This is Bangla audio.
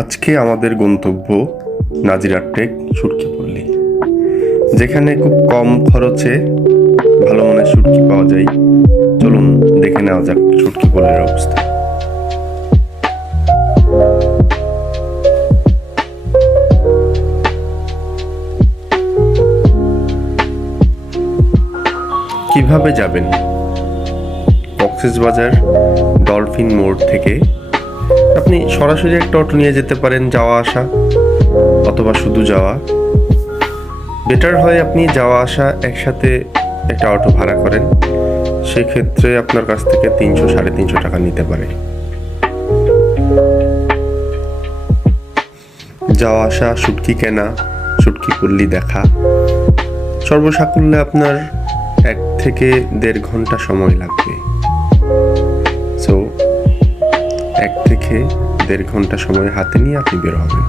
আজকে আমাদের গন্তব্য নাজিরাটেক শুটকিপল্লী, যেখানে খুব কম খরচে ভালো মানের শুটকি পাওয়া যায়। চলুন দেখে নেওয়া যাক শুটকিপল্লীর অবস্থা। কিভাবে যাবেন? কক্সবাজার ডলফিন মোড় থেকে আপনি সরাসরি একটা অটো নিয়ে যেতে পারেন, যাওয়া আসা, অথবা শুধু যাওয়া। বেটার হয় আপনি যাওয়া আসা একসাথে একটা অটো ভাড়া করেন, সেক্ষেত্রে আপনার কাছ থেকে 300-350 টাকা নিতে পারে। যাওয়া আসা, শুটকি কেনা, শুটকিপল্লী দেখা, সর্বসাকুল্যে আপনার 1 থেকে 1.5 ঘন্টা সময় লাগবে। সো 1 থেকে 1.5 ঘন্টা সময় হাতে নিয়ে আপনি বের হবেন।